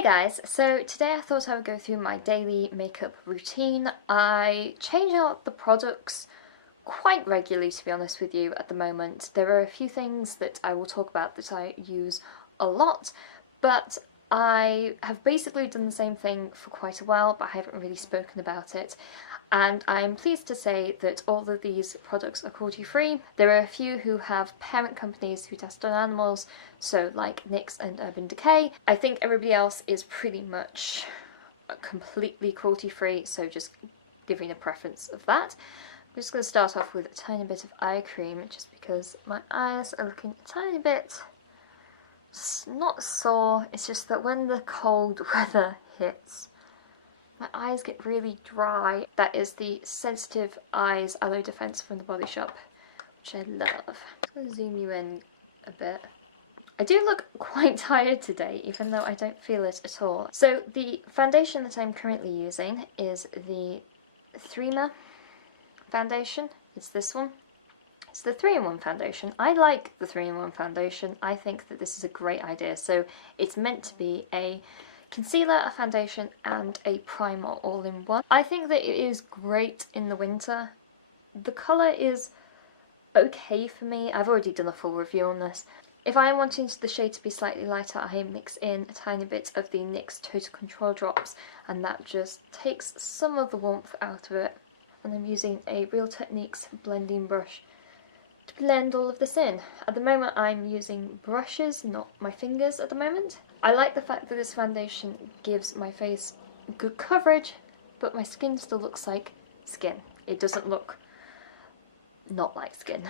Hey guys, so today I thought I would go through my daily makeup routine. I change out the products quite regularly, to be honest with you, at the moment. There are a few things that I will talk about that I use a lot, but I have basically done the same thing for quite a while, but I haven't really spoken about it. And I'm pleased to say that all of these products are cruelty-free. There are a few who have parent companies who test on animals, so like NYX and Urban Decay. I think everybody else is pretty much completely cruelty-free, so just giving a preference of that. I'm just going to start off with a tiny bit of eye cream, just because my eyes are looking a tiny bit not sore, it's just that when the cold weather hits, my eyes get really dry. That is the Sensitive Eyes Aloe Defense from the Body Shop, which I love. I'm going to zoom you in a bit. I do look quite tired today, even though I don't feel it at all. So the foundation that I'm currently using is the 3M foundation. It's this one. It's the 3-in-1 foundation. I like the 3-in-1 foundation. I think that this is a great idea. So it's meant to be a concealer, a foundation and a primer all in one. I think that it is great in the winter. The colour is okay for me. I've already done a full review on this. If I am wanting the shade to be slightly lighter, I mix in a tiny bit of the NYX Total Control drops, and that just takes some of the warmth out of it. And I'm using a Real Techniques blending brush to blend all of this in. At the moment I'm using brushes, not my fingers at the moment. I like the fact that this foundation gives my face good coverage, but my skin still looks like skin. It doesn't look not like skin,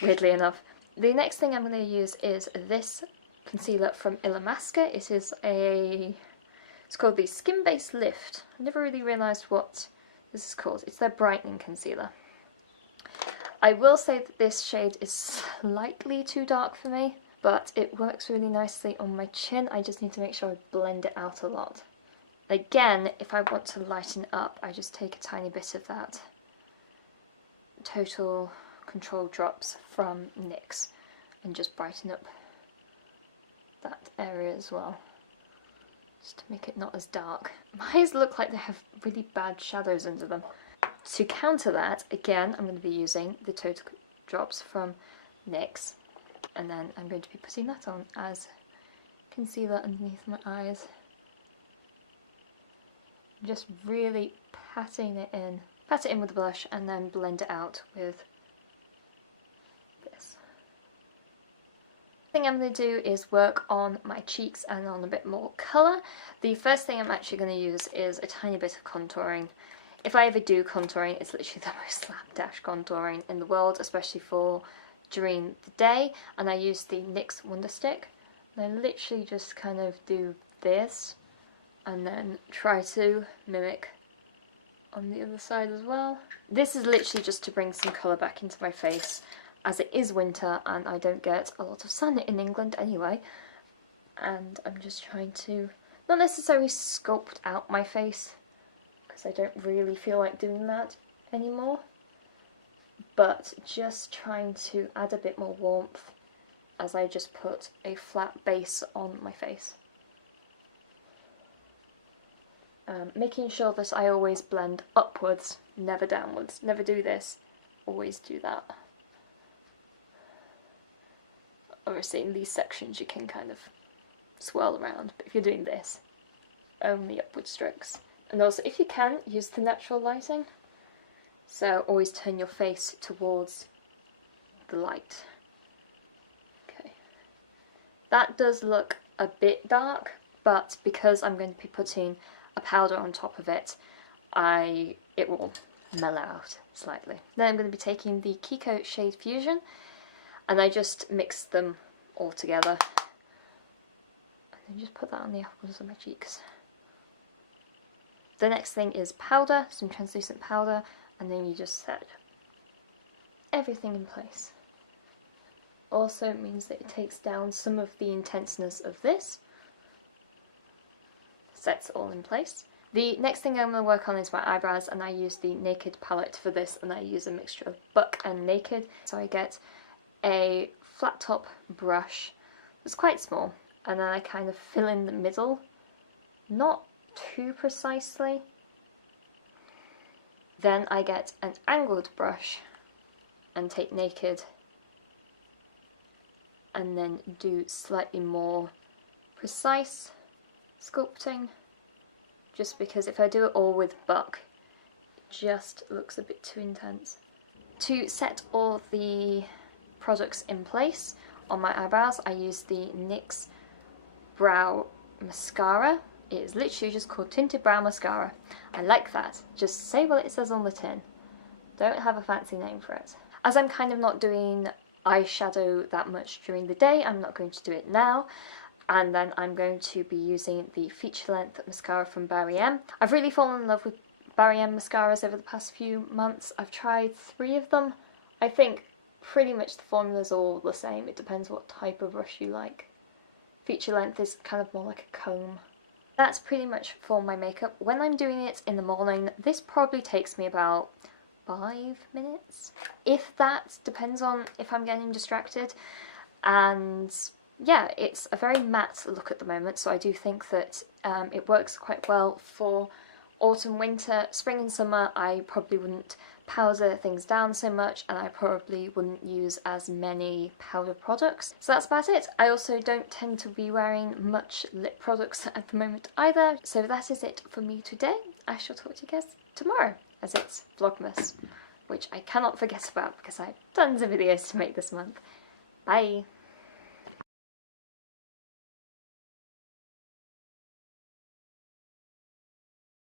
weirdly enough. The next thing I'm going to use is this concealer from Illamasqua. It's called the Skin Base Lift. I never really realised what this is called. It's their brightening concealer. I will say that this shade is slightly too dark for me, but it works really nicely on my chin. I just need to make sure I blend it out a lot. Again, if I want to lighten it up, I just take a tiny bit of that Total Control drops from NYX and just brighten up that area as well, just to make it not as dark. My eyes look like they have really bad shadows under them. To counter that, again, I'm going to be using the Total drops from NYX, and then I'm going to be putting that on as concealer underneath my eyes. Just really patting it in. Pat it in with the blush and then blend it out with this. The thing I'm going to do is work on my cheeks and on a bit more colour. The first thing I'm actually going to use is a tiny bit of contouring. If I ever do contouring, it's literally the most slapdash contouring in the world, especially for during the day. And I use the NYX Wonder Stick. And I literally just kind of do this and then try to mimic on the other side as well. This is literally just to bring some colour back into my face, as it is winter and I don't get a lot of sun in England anyway. And I'm just trying to not necessarily sculpt out my face, because I don't really feel like doing that anymore, but just trying to add a bit more warmth as I just put a flat base on my face. Making sure that I always blend upwards, never downwards. Never do this, always do that. Obviously in these sections you can kind of swirl around, but if you're doing this, only upward strokes. And also, if you can, use the natural lighting. So always turn your face towards the light. Okay. That does look a bit dark, but because I'm going to be putting a powder on top of it, it will mellow out slightly. Then I'm going to be taking the Kiko Shade Fusion, and I just mix them all together. And then just put that on the apples of my cheeks. The next thing is powder, some translucent powder, and then you just set everything in place. Also means that it takes down some of the intenseness of this. Sets it all in place. The next thing I'm going to work on is my eyebrows, and I use the Naked palette for this, and I use a mixture of Buck and Naked. So I get a flat top brush that's quite small, and then I kind of fill in the middle, not too precisely. Then I get an angled brush and take Naked and then do slightly more precise sculpting, just because if I do it all with Buck, it just looks a bit too intense. To set all the products in place on my eyebrows, I use the NYX Brow Mascara. It is literally just called Tinted Brow Mascara. I like that. Just say what it says on the tin. Don't have a fancy name for it. As I'm kind of not doing eyeshadow that much during the day, I'm not going to do it now. And then I'm going to be using the Feature Length Mascara from Barry M. I've really fallen in love with Barry M mascaras over the past few months. I've tried 3 of them. I think pretty much the formula's all the same. It depends what type of brush you like. Feature Length is kind of more like a comb. That's pretty much for my makeup. When I'm doing it in the morning, this probably takes me about 5 minutes. If that, depends on if I'm getting distracted. And yeah, it's a very matte look at the moment, so I do think that it works quite well for autumn, winter. Spring and summer I probably wouldn't powder things down so much, and I probably wouldn't use as many powder products. So that's about it. I also don't tend to be wearing much lip products at the moment either. So that is it for me today. I shall talk to you guys tomorrow, as it's Vlogmas, which I cannot forget about because I have tons of videos to make this month. Bye!